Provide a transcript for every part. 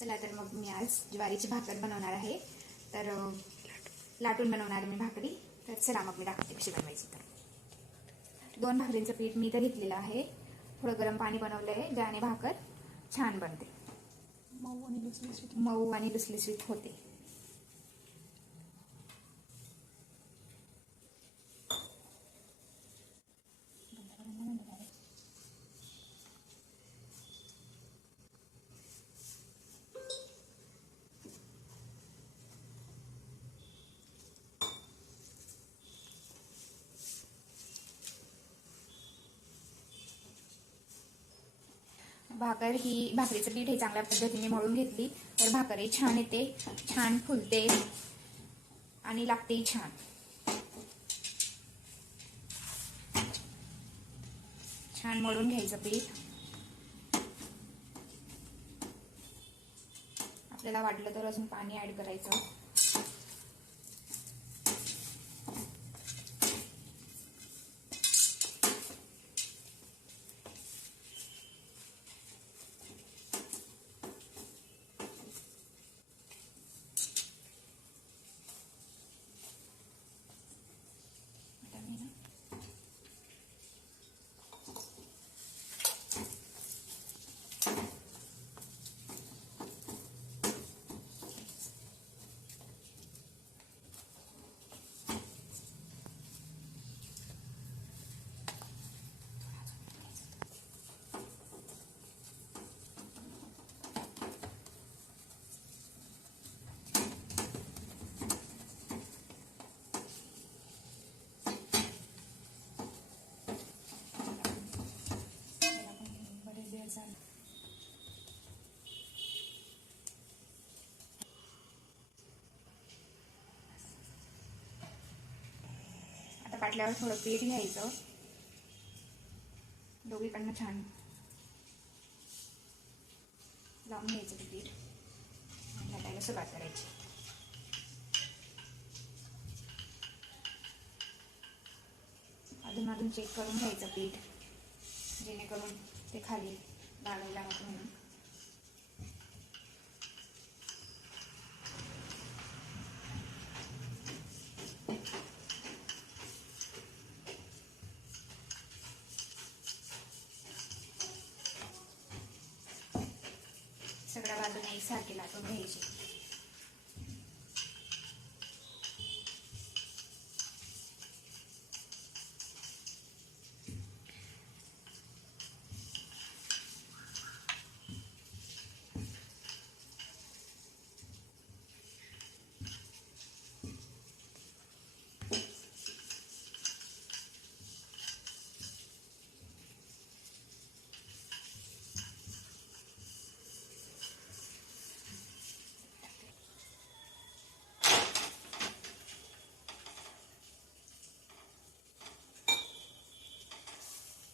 चला तर मग मी आज ज्वारीची भाकर बनवणार आहे. तर लाटून बनवणार मी भाकरी. तर चला मग मी दाखवते कशी बनवायची. तर 2 भाकरींचं पीठ मी इथं घेतलेलं आहे. थोडं गरम पाणी बनवलं आहे, ज्याने भाकर छान बनते, मऊ आणि लुसलुशीत होते. भाकरीचं पीठ हे चांगल्या पद्धतीने मळून घेतली तर भाकरी छान येते, छान फुलते आणि लागते छान. छान मळून घ्यायचं पीठ. आपल्याला वाटलं तर अजून पाणी ऍड करायचं. आता पाटल्यावर थोडं पीठ घ्यायचं, दोघीकडनं छान लावून घ्यायचं ते पीठ. लाटायला सुरुवात करायची. अधून चेक करून घ्यायचं पीठ, जेणेकरून ते खाली लागायला नको म्हणून. सगळ्या बाजूने एकसारखी लाटून घ्यायची.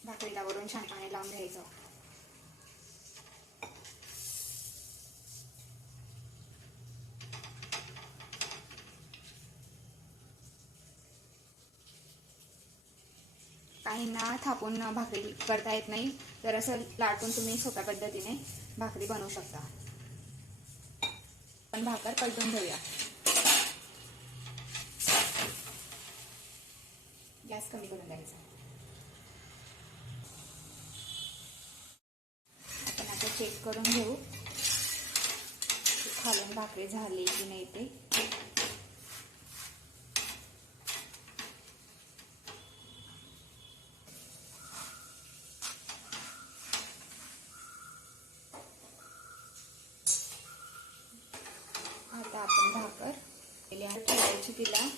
भाकरीला वरून छान पाणी लावून घ्यायचं. काहींना थापून भाकरी करता येत नाही, तर असं लाटून तुम्ही सोप्या पद्धतीने भाकरी बनवू शकता. पण भाकर पलटून घेऊया. गॅस कमी करून द्यायचा. आपण आता चेक करून घेऊ खालून भाकरी झाली की नाही ते. आता आपण भाकर ठेवायची तिला.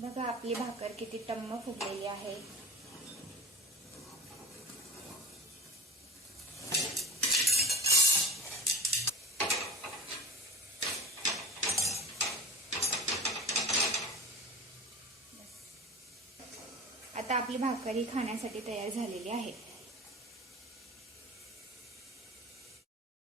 बघा आपली भाकर किती टम्म फुगलेली आहे. आता आपली भाकर ही खाण्यासाठी तयार झालेली आहे.